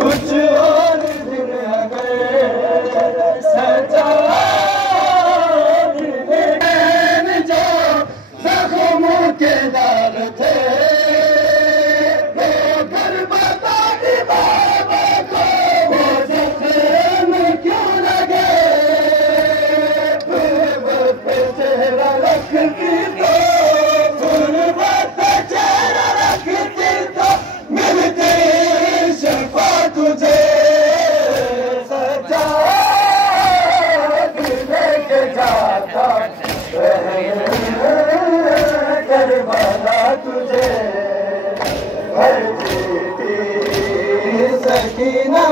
कुछ और दिन अगर सजा जो जख्मों के दाग थे वो घर बता दी बाबा को वो जख्म क्यों लगे गुर्बत पे चेहरा रखती तो गुर्बत पे चेहरा रखती तो मिलती शफा तुझे सजा लेके जाता करबला तुझे भर देती सकीना।